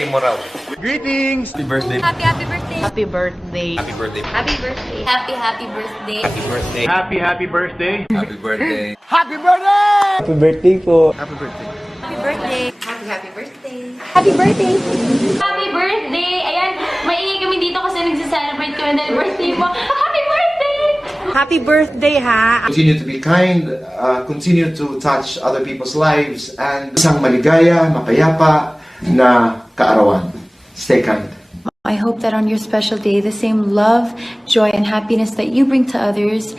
birthday mo raw. Greetings! Happy birthday! Happy birthday! Happy birthday! Happy birthday! Happy birthday! Happy birthday! Happy birthday! Happy birthday! Happy birthday! Happy birthday! Happy birthday po. Happy birthday! Happy birthday! Happy birthday! Happy birthday! Happy birthday! Ayan, maingay kami dito kasi nagse-celebrate kami dahil birthday mo. Happy birthday! Happy birthday, ha? Continue to be kind, continue to touch other people's lives, and isang maligaya, mapayapa na kaarawan. Stay kind. I hope that on your special day, the same love, joy, and happiness that you bring to others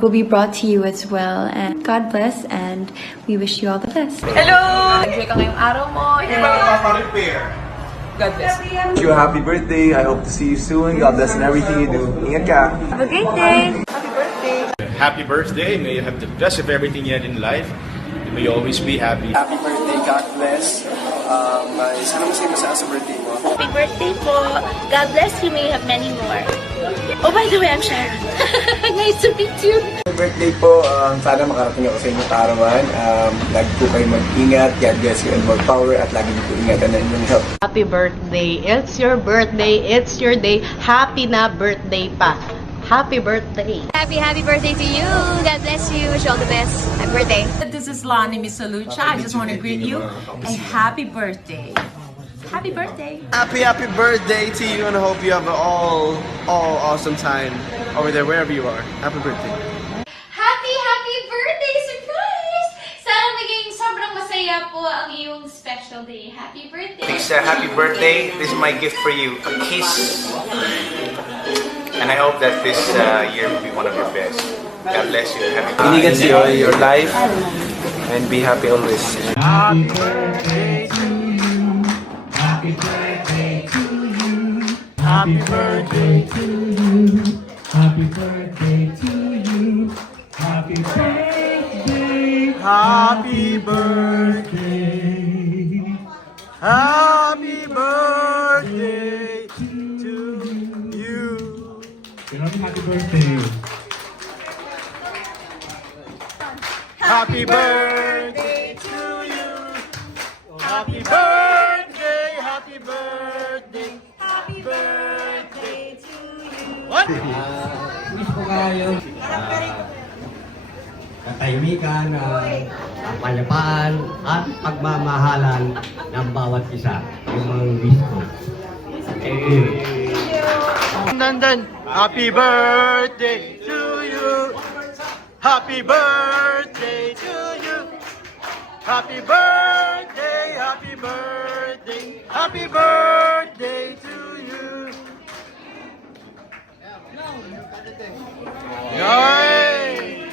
will be brought to you as well. And God bless, and we wish you all the best. Hello! Enjoy ka ngayong araw mo. God bless. Wish you a happy birthday. I hope to see you soon. God bless in everything you do. Ingat ka. Have a great day! Happy birthday! May you have the best of everything you had in life. May you always be happy. Happy birthday. God bless. Sana masaya sa birthday mo. Happy birthday po! God bless you. May you have many more. Oh, by the way, I'm Sharon. Nice to meet you. Happy birthday po. Sana makarating ako sa inyong kaarawan. Lagi po kayo mag-ingat. God bless you and more power. At lagi niyo po ingatan na inyong health. Happy birthday. It's your birthday. It's your day. Happy na birthday pa. Happy birthday. Happy birthday to you. God bless you. Wish you all the best. Happy birthday. This is Lani Misalucha. I just want to greet you a happy birthday. Happy birthday. Happy birthday to you, and I hope you have an all awesome time over there wherever you are. Happy birthday. Happy birthday! Surprise! Sana maging sobrang masaya po ang iyong special day. Happy birthday! Lisa, happy birthday. This is my gift for you. A kiss. And I hope that this year will be one of your best. God bless you. Happy Enjoy your life and be happy always. Happy birthday to you. Happy birthday to you. Happy birthday to you. Happy birthday to you. Happy birthday. Happy birthday. Happy birthday to you. Happy birthday. Happy birthday to you. Happy birthday, happy birthday, happy birthday to you. What? Wish ko kayo katahimikan, kapayapaan at pagmamahalan ng bawat isa. Yung mga wish ko. Thank you. Dandan, happy birthday to you. Happy birthday to you. Happy birthday, happy birthday, happy birthday to you. Yay!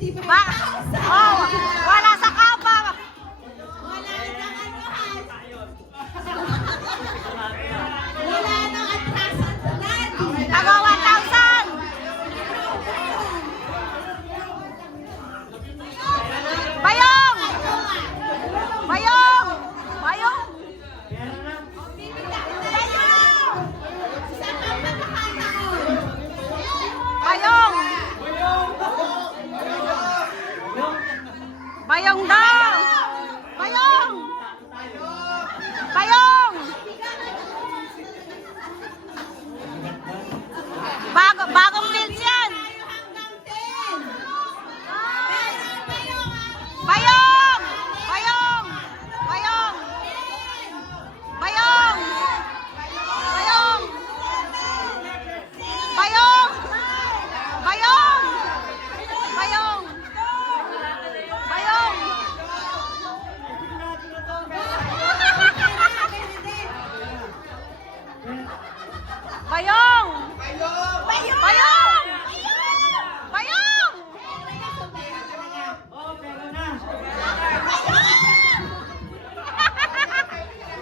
Wala sa kapa. Taga 1,000. Bayong! Bayong! Bayong! Bayong! Bayong daw! Bayong! Bayong! Bagong bills yan! Bayong! Bayong! Bayong! Bayong! Bayong! Bayong! Bayong! Bayong! Bayong! Bayong! Bayong! Bayong!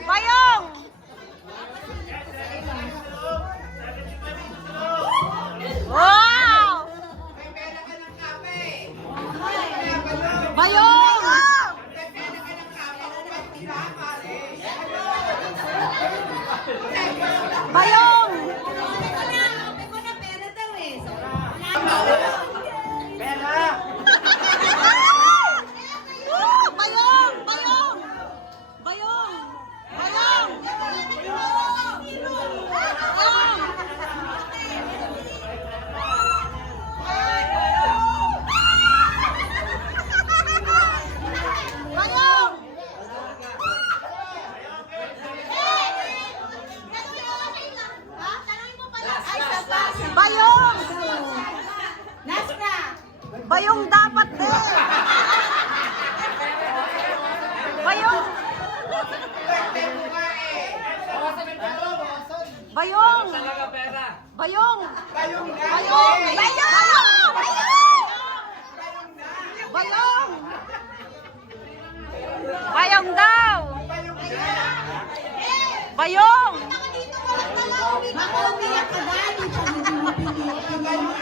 Bayong! Wow! Bayong! Bayong! Bayong! Bayong! Bayong! Bayong! Bayong! Bayong! Bayong dapat din! Bayong! Bayong! Bayong! Bayong! Bayong! Bayong! Bayong daw! Bayong!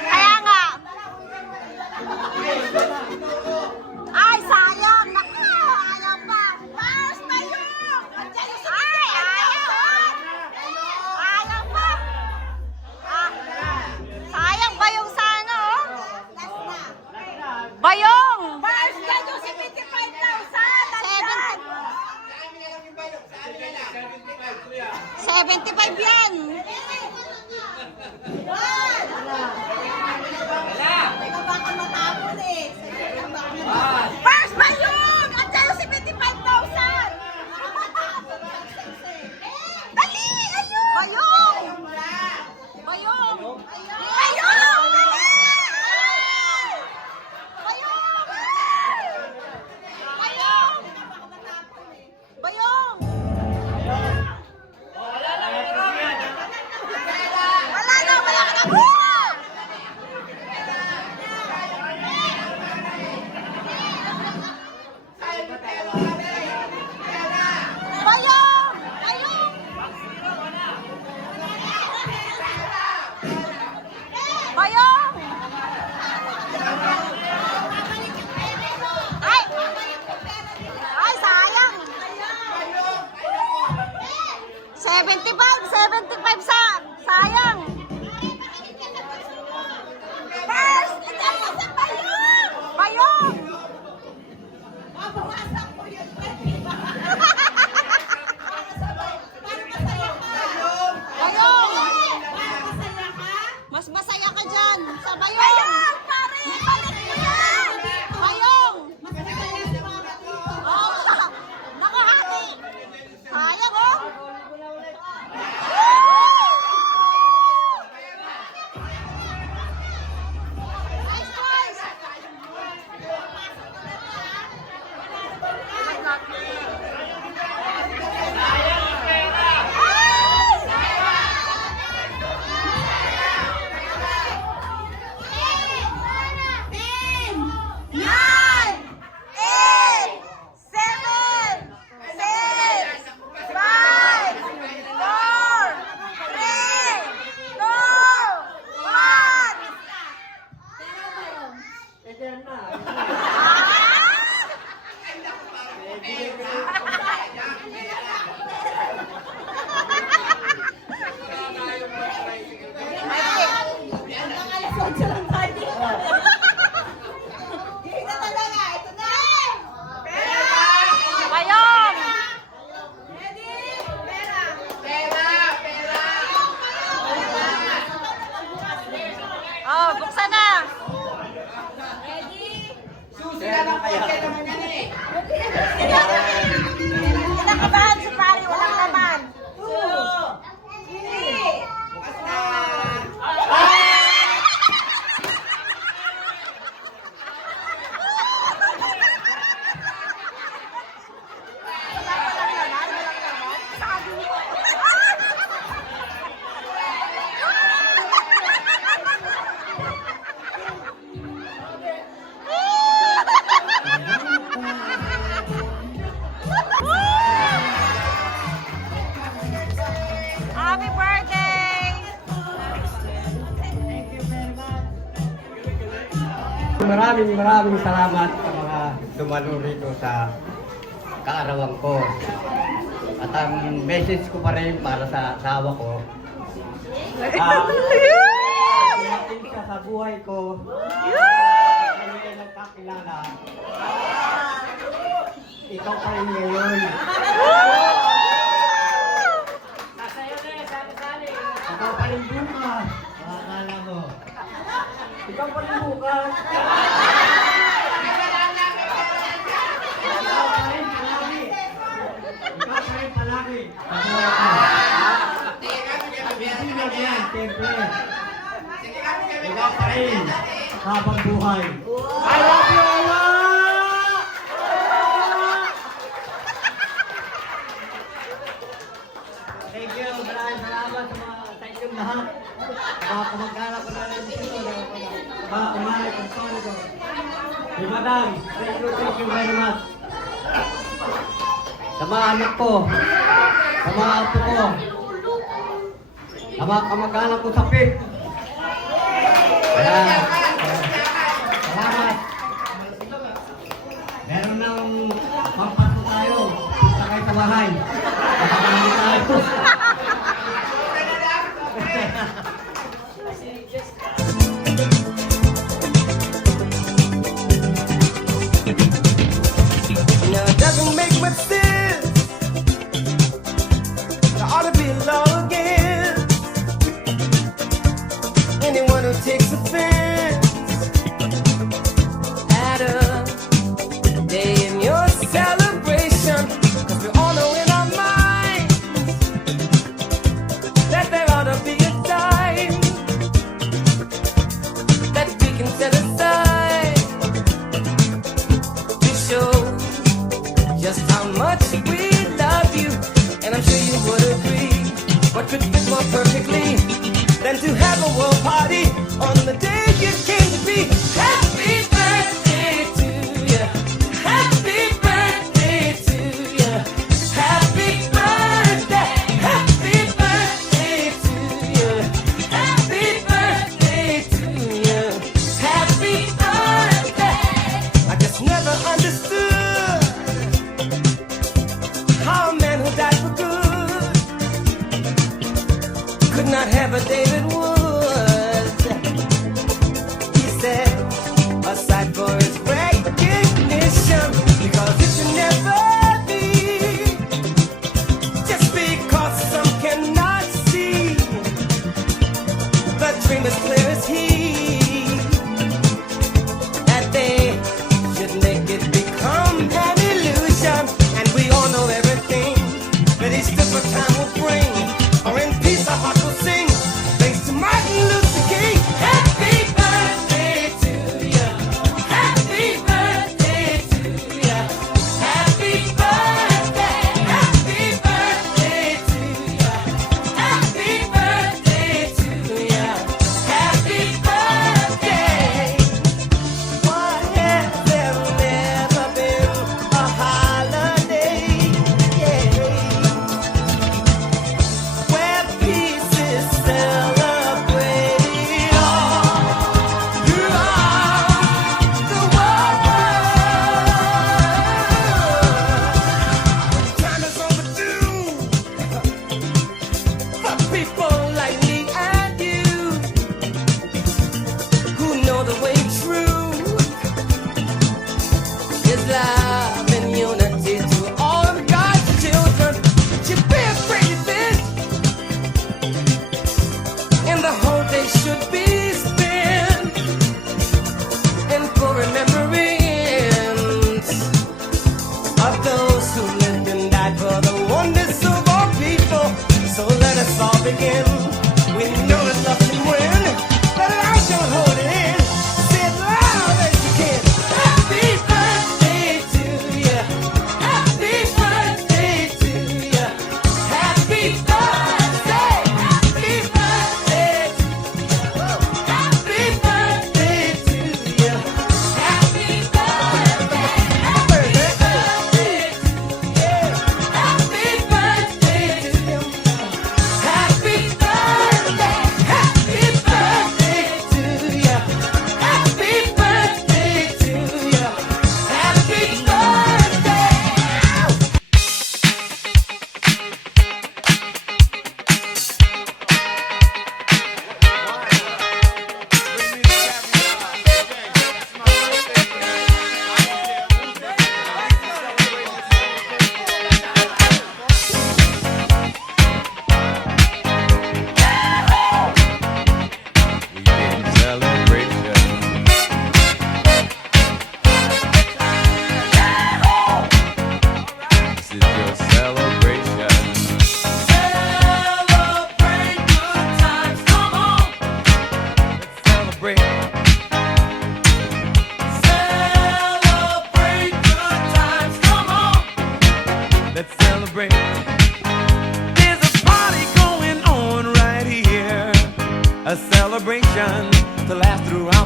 Kaya nga! Ay, sayang! Naku! Ayaw pa! Mas bayong! Ay, ayaw! Ayaw pa! Sayang bayong sana, oh! Bayong! Mas bayong 75 yan! First bayong! At sa'yo 75,000! Dali! Ayun! Bayong! Bayong! Bayong! Bayong! Bayong! Bayong! Wala na! Wala ka na! Bayong! Bayong! Bayong! Ay! Ay, sayang! 75 sa sayang! First! Ito sa bayong! Bayong! Bayong! Mas masaya ka dyan sa bayong! Bayong! Pare! Bayong! Oh, naku, hati! Sayang, oh! Nice choice! na. Kinakabahan si pare, walang laman. Happy birthday! Maraming salamat sa mga dumalo rito sa kaarawan ko. At ang message ko pa rin para sa asawa ko. Dumating siya sa buhay ko. Kami ay nagkakilala. Ikaw pa rin ngayon. Ikaw pa rin bukas. Akala mo. Ikaw pa rin bukas. Ikaw pa rin palagi. Ikaw pa rin palagi. Hindi na yan, siyempre. Ikaw pa rin habang buhay. I love you, Allah! Thank you, maraming salamat sa inyong lahat. Sa mga kamag-anak ko na rin dito. Sa mga kumahay kong sorry ko. Hey, madam, thank you very much. Sa mga anak ko, sa mga apo ko, sa mga kamag-anak ko sa PIP. Salamat. Meron ng pampaso tayo. Punta kayo sa bahay. Nakakalaman tayo. Now it doesn't make much sense. There ought to be love again. Anyone who takes offense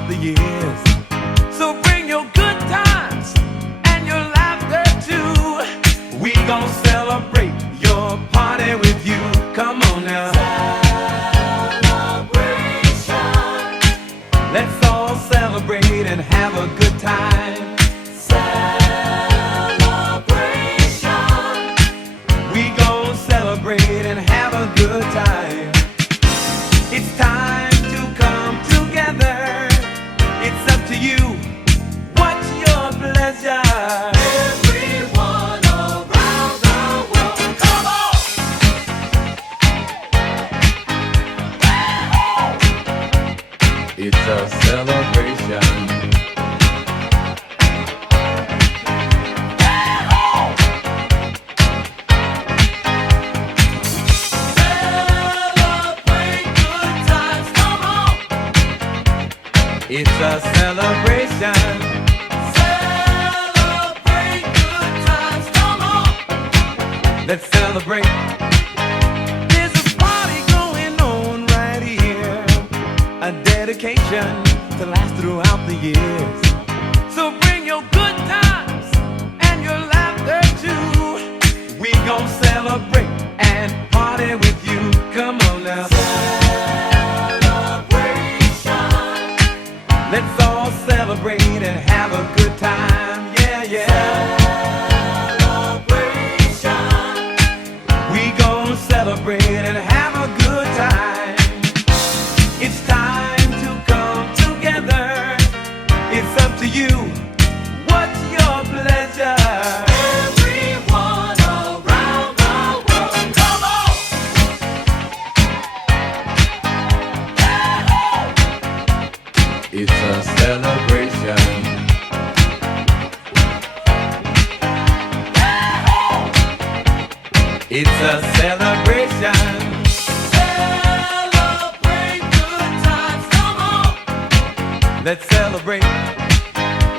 throughout the years. So bring your good times and your laughter too. We gon' celebrate your party with you. Come on now. Celebration. Let's all celebrate and have a good time. Celebration. We gon' celebrate and have a good time. It's time to come together. It's up to you. What's your pleasure? Everyone around the world, come on! It's a celebration. Celebrate good times, come on! It's a celebration. Celebrate good times, come on! Let's celebrate. There's a party going on right here. A dedication to last throughout the years. So bring your good times and your laughter too. We gon' celebrate and party with you. Come on now. Celebration. Let's all celebrate and have a good time. Yeah, yeah. Celebration. We gon' celebrate and have a good time. It's time to come together. It's up to you. What's your pleasure? Everyone around the world, come on! It's a celebration. It's a celebration. Celebrate good times, come on! Let's celebrate.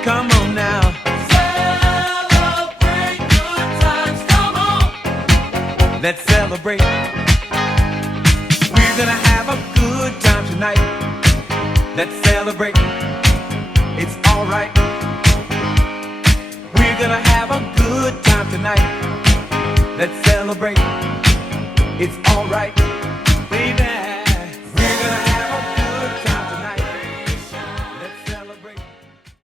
Come on now. Celebrate good times, come on! Let's celebrate. We're gonna have a good time tonight. Let's celebrate. It's alright. We're gonna have a good time tonight. Let's celebrate. It's alright. Baby.